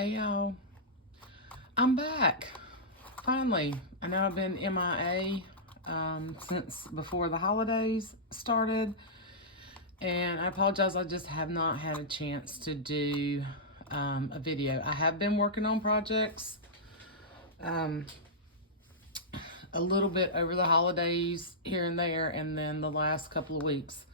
Hey y'all, I'm back. Finally, I know I've been MIA since before the holidays started, and I apologize, I just have not had a chance to do a video. I have been working on projects a little bit over the holidays here and there, and then the last couple of weeks.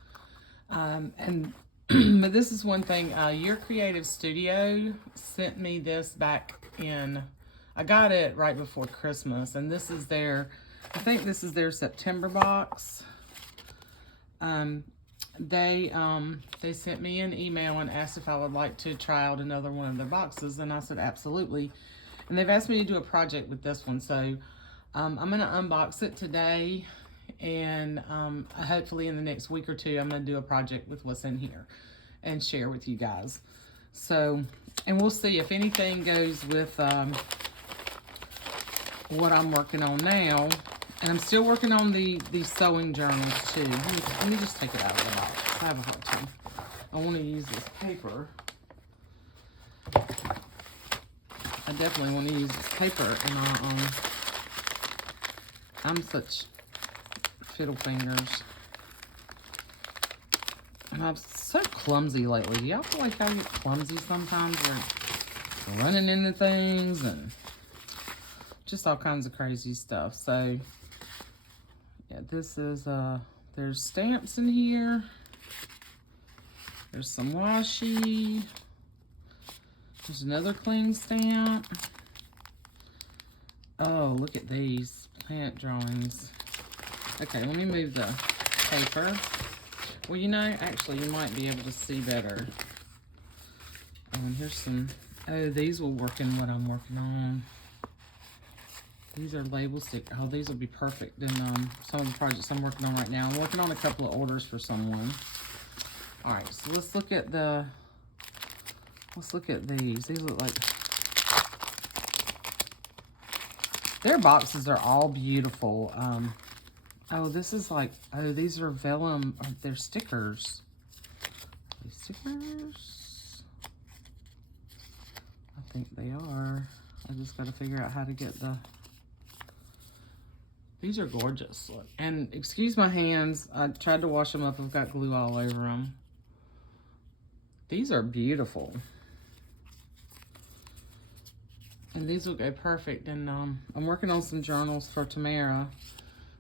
But this is one thing. Your Creative Studio sent me this back in. I got it right before Christmas, and this is their. I think this is their September box. They sent me an email and asked if I would like to try out another one of their boxes, and I said absolutely. And they've asked me to do a project with this one, so I'm gonna unbox it today. And hopefully in the next week or two, I'm going to do a project with what's in here and share with you guys. So, and we'll see if anything goes with what I'm working on now. And I'm still working on the sewing journals too. Let me just take it out of the box. I have a hard time. I want to use this paper. I definitely want to use this paper. And I'm such fiddle fingers. And I'm so clumsy lately. Do y'all feel like I get clumsy sometimes? Or running into things and just all kinds of crazy stuff. So, yeah, this is, there's stamps in here. There's some washi. There's another cling stamp. Oh, look at these plant drawings. Okay, let me move the paper. Well, you know, actually, you might be able to see better. Here's some, oh, these will work in what I'm working on. These are label stick. Oh, these will be perfect in some of the projects I'm working on right now. I'm working on a couple of orders for someone. All right, so let's look at these. These look like, their boxes are all beautiful. Oh, this is like, oh, these are vellum, they're stickers. These stickers? I think they are. I just got to figure out how to get these are gorgeous. Look. And excuse my hands. I tried to wash them up. I've got glue all over them. These are beautiful. And these will go perfect. And I'm working on some journals for Tamara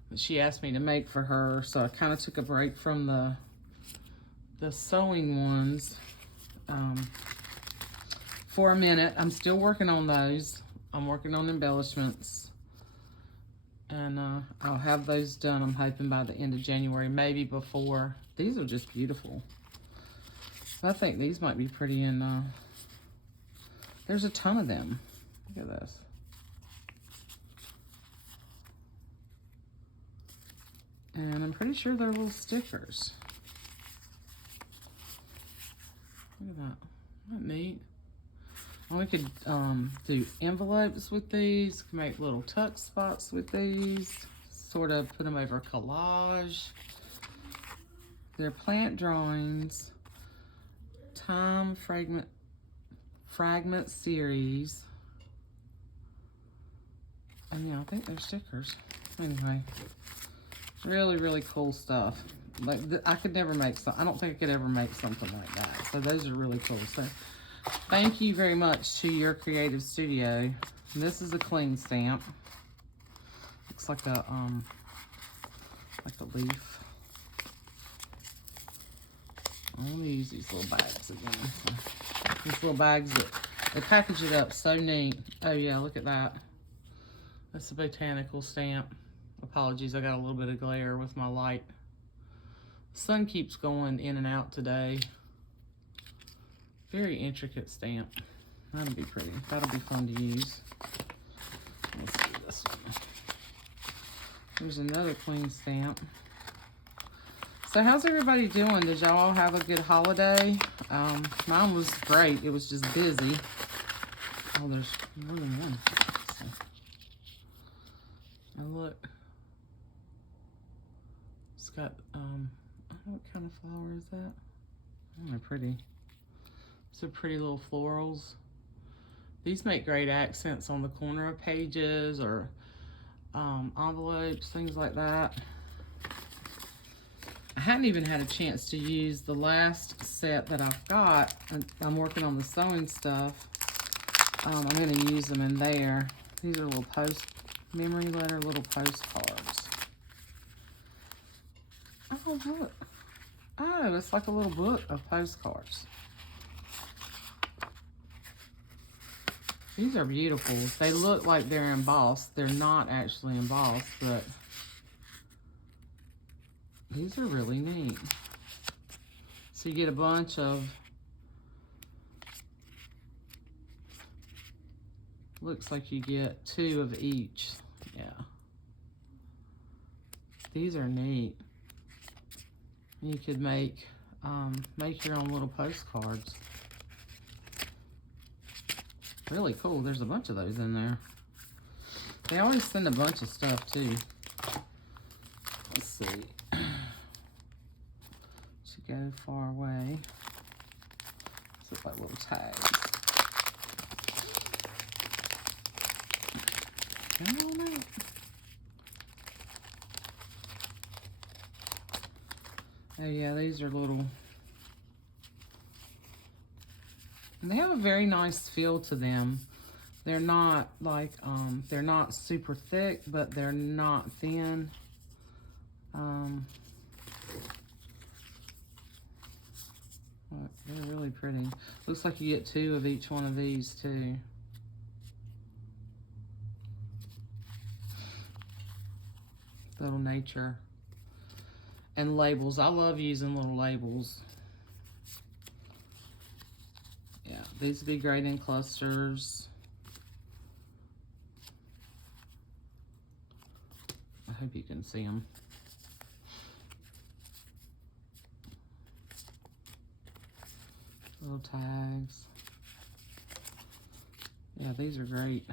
that she asked me to make for her, so I kind of took a break from the sewing ones for a minute. I'm still working on those. I'm working on embellishments, and I'll have those done, I'm hoping, by the end of January, maybe before. These are just beautiful. I think these might be pretty in, there's a ton of them. Look at this. And I'm pretty sure they're little stickers. Look at that. Isn't that neat? And we could do envelopes with these, make little tuck spots with these, sort of put them over collage. They're plant drawings, time fragment series. And yeah, I think they're stickers. Anyway. Really, really cool stuff. Like, I could never make some. I don't think I could ever make something like that. So those are really cool. So thank you very much to Your Creative Studio. This is a cling stamp. Looks like a leaf. I'm gonna use these little bags again. So these little bags that they package it up so neat. Oh yeah, look at that. That's a botanical stamp. Apologies, I got a little bit of glare with my light. The sun keeps going in and out today. Very intricate stamp. That'll be pretty. That'll be fun to use. Let's do this one. There's another cling stamp. So how's everybody doing? Did y'all have a good holiday? Mine was great. It was just busy. Oh, there's more than one. So, oh, look. It's got, what kind of flower is that? Oh, they're pretty. Some pretty little florals. These make great accents on the corner of pages or envelopes, things like that. I hadn't even had a chance to use the last set that I've got. I'm working on the sewing stuff. I'm going to use them in there. These are little memory letter, little postcards. Oh, look. Oh, it's like a little book of postcards. These are beautiful. They look like they're embossed. They're not actually embossed, but these are really neat. So you get a bunch of, looks like you get 2 of each. Yeah. These are neat. You could make your own little postcards. Really cool. There's a bunch of those in there. They always send a bunch of stuff too. Let's see. To go far away. These look like little tags. Come on out. Oh yeah, these are little. And they have a very nice feel to them. They're not like, they're not super thick, but they're not thin. They're really pretty. Looks like you get 2 of each one of these too. Little nature. And labels. I love using little labels. Yeah, these would be great in clusters. I hope you can see them. Little tags. Yeah, these are great.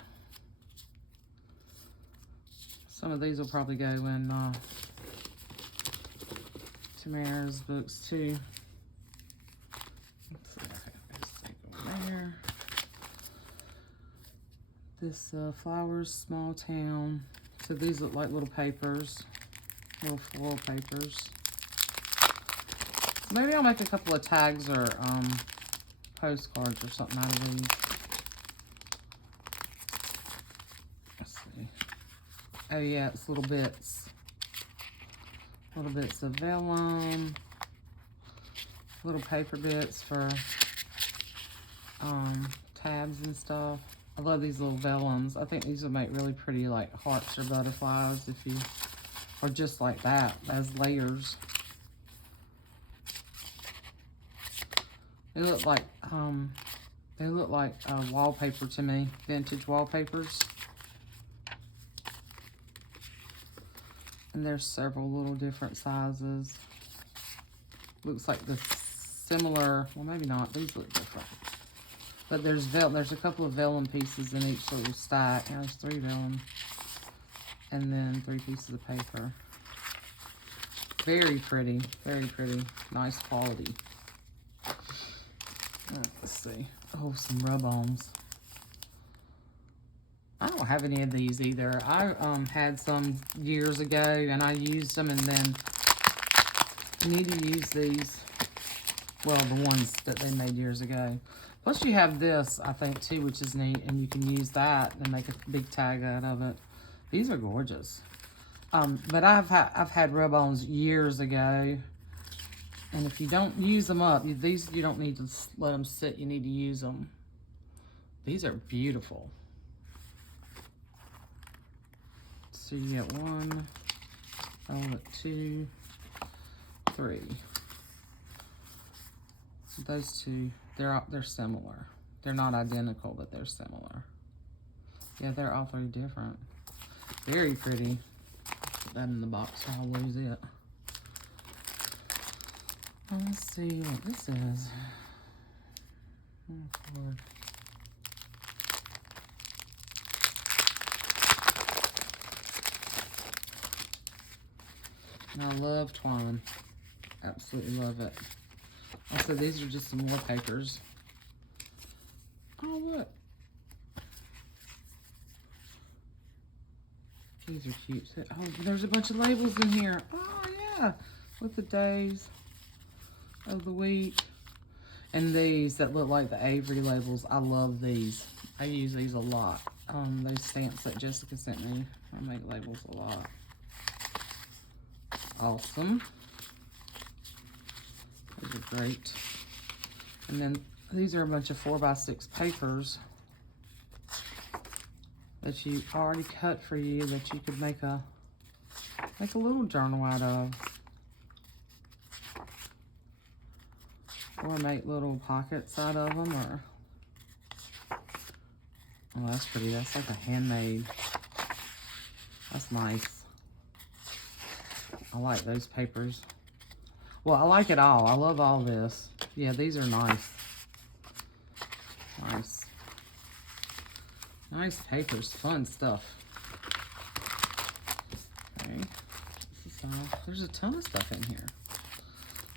Some of these will probably go in Tamara's books too. Let's see, okay, this thing over there. This Flowers, Small Town. So these look like little papers, little floral papers. Maybe I'll make a couple of tags or postcards or something out of these. Let's see. Oh yeah, it's little bits. Little bits of vellum. Little paper bits for tabs and stuff. I love these little vellums. I think these would make really pretty like hearts or butterflies if you, or just like that, as layers. They look like wallpaper to me, vintage wallpapers. And there's several little different sizes. Looks like the similar, well maybe not, these look different. But there's a couple of vellum pieces in each little stack. And there's 3 vellum. And then 3 pieces of paper. Very pretty, nice quality. Let's see. Oh, some rub-ons. I don't have any of these either. I had some years ago and I used them, and then I need to use these. Well, the ones that they made years ago. Plus you have this, I think, too, which is neat, and you can use that and make a big tag out of it. These are gorgeous. But I've had rub-ons years ago. And if you don't use them up, you don't need to let them sit. You need to use them. These are beautiful. So you get 1, 2, 3. Those 2, they're similar. They're not identical, but they're similar. Yeah, they're all 3 different. Very pretty. Put that in the box or I'll lose it. Let's see what this is. Oh, Lord. And I love twine. Absolutely love it. Also, these are just some wallpapers. Oh, look. cute. Oh, there's a bunch of labels in here. Oh, yeah. With the days of the week. And these that look like the Avery labels. I love these. I use these a lot. Those stamps that Jessica sent me. I make labels a lot. Awesome. These are great. And then these are a bunch of 4x6 papers that you already cut for you that you could make a little journal out of. Or make little pockets out of them, or... Oh, that's pretty. That's like a handmade. That's nice. I like those papers. Well, I like it all. I love all this. Yeah, these are nice. Nice. Nice papers. Fun stuff. Okay. This is, there's a ton of stuff in here.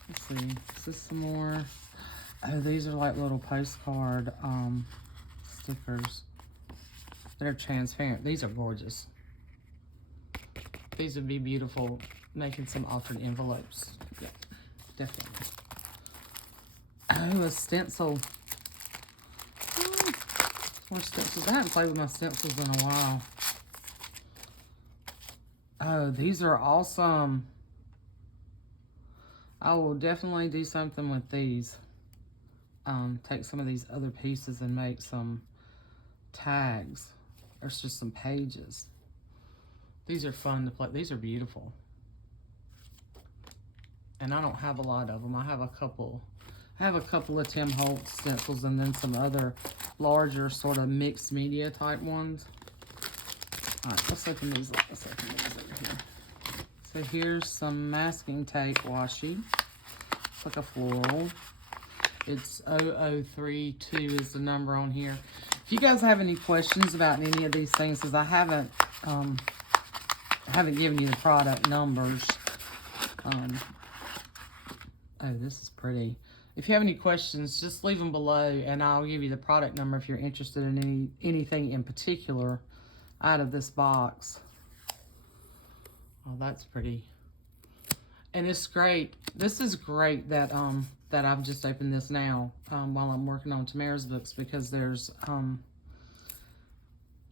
Let's see. Is this some more? Oh, these are like little postcard stickers. They're transparent. These are gorgeous. These would be beautiful making some offered envelopes. Yeah, definitely. Oh, a stencil. Oh, more stencils. I haven't played with my stencils in a while. Oh, these are awesome. I will definitely do something with these. Take some of these other pieces and make some tags. There's just some pages. These are fun to play. These are beautiful. And I don't have a lot of them. I have a couple. I have a couple of Tim Holtz stencils and then some other larger sort of mixed media type ones. All right, let's open these up. Let's open these over here. So here's some masking tape washi. It's like a floral. It's 0032 is the number on here. If you guys have any questions about any of these things, because I haven't given you the product numbers. Oh, this is pretty. If you have any questions, just leave them below, and I'll give you the product number if you're interested in anything in particular out of this box. Oh, that's pretty. And it's great. This is great that that I've just opened this now while I'm working on Tamara's books, because there's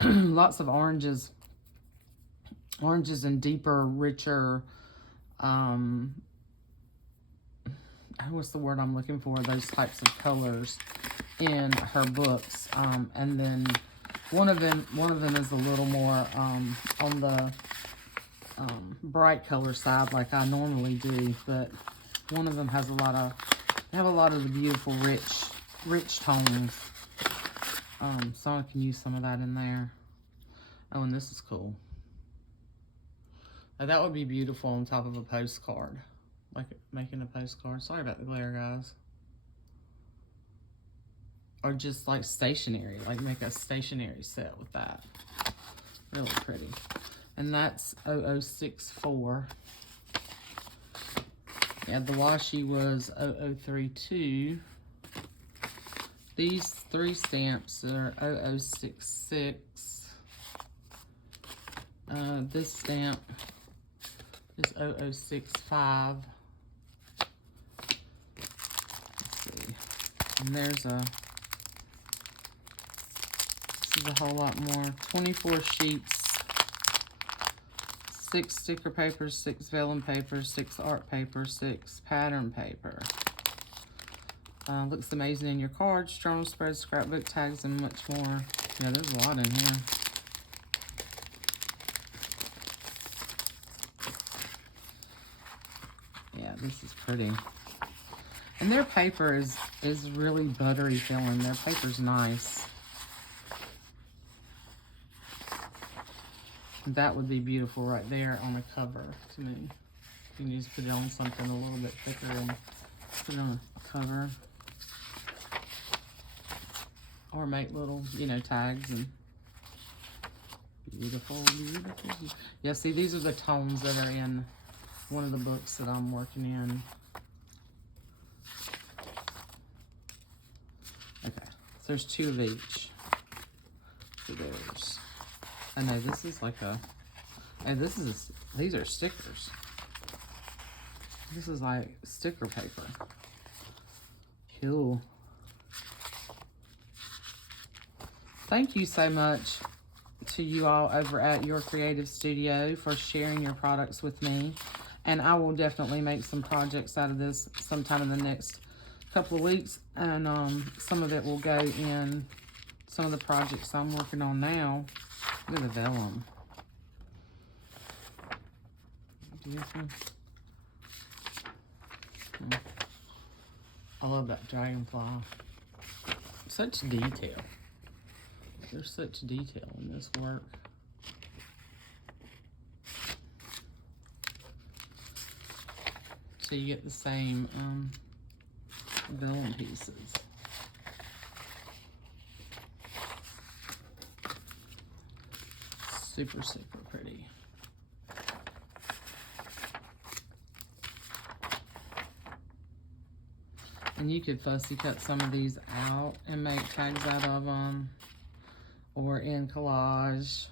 lots of oranges and deeper, richer, what's the word I'm looking for? Those types of colors in her books. And then one of them is a little more on the bright color side, like I normally do, but one of them has a lot of the beautiful rich tones. So I can use some of that in there. Oh, and this is cool. Now, that would be beautiful on top of a postcard, like making a postcard. Sorry about the glare, guys. Or just like stationery, like make a stationery set with that. Really pretty. And that's 0064. Yeah, the washi was 0032. These three stamps are 0066. This stamp is 0065. Let's see. And there's this is a whole lot more. 24 sheets. 6 sticker papers, 6 vellum papers, 6 art paper, 6 pattern paper. Looks amazing in your cards, journal spreads, scrapbook tags, and much more. Yeah, there's a lot in here. Yeah, this is pretty. And their paper is really buttery feeling. Their paper's nice. That would be beautiful right there on the cover to me. You can just put it on something a little bit thicker and put it on a cover. Or make little, you know, tags and beautiful, beautiful. Yeah, see, these are the tones that are in one of the books that I'm working in. Okay, so there's 2 of each. So there's, I know this is like a, And these are stickers. This is like sticker paper. Cool. Thank you so much to you all over at Your Creative Studio for sharing your products with me. And I will definitely make some projects out of this sometime in the next couple of weeks. And some of it will go in some of the projects I'm working on now. Look at the vellum. Beautiful. I love that dragonfly. Such detail. There's such detail in this work. So you get the same vellum pieces. Super, super pretty. And you could fussy cut some of these out and make tags out of them, or in collage,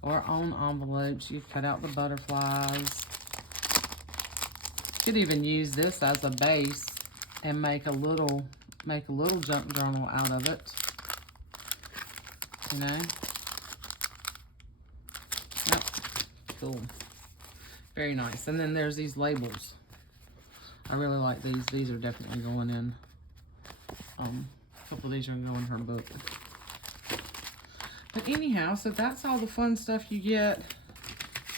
or on envelopes. You cut out the butterflies. You could even use this as a base and make a little junk journal out of it. You know? Yep. Cool. Very nice. And then there's these labels. I really like these. These are definitely going in. A couple of these are going in her book. But anyhow, so that's all the fun stuff you get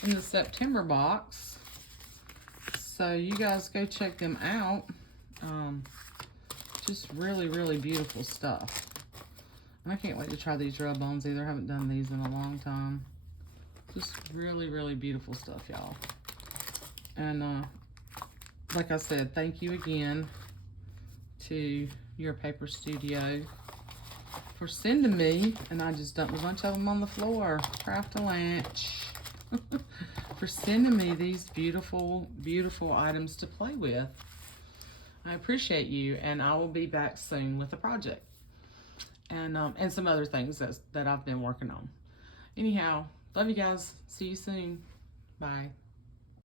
in the September box. So you guys go check them out. Just really, really beautiful stuff. And I can't wait to try these rub-ons either. I haven't done these in a long time. Just really, really beautiful stuff, y'all. And like I said, thank you again to Your Paper Studio for sending me, and I just dumped a bunch of them on the floor, Craft-A-Lanch, for sending me these beautiful, beautiful items to play with. I appreciate you, and I will be back soon with a project and some other things that I've been working on. Anyhow, love you guys. See you soon. Bye.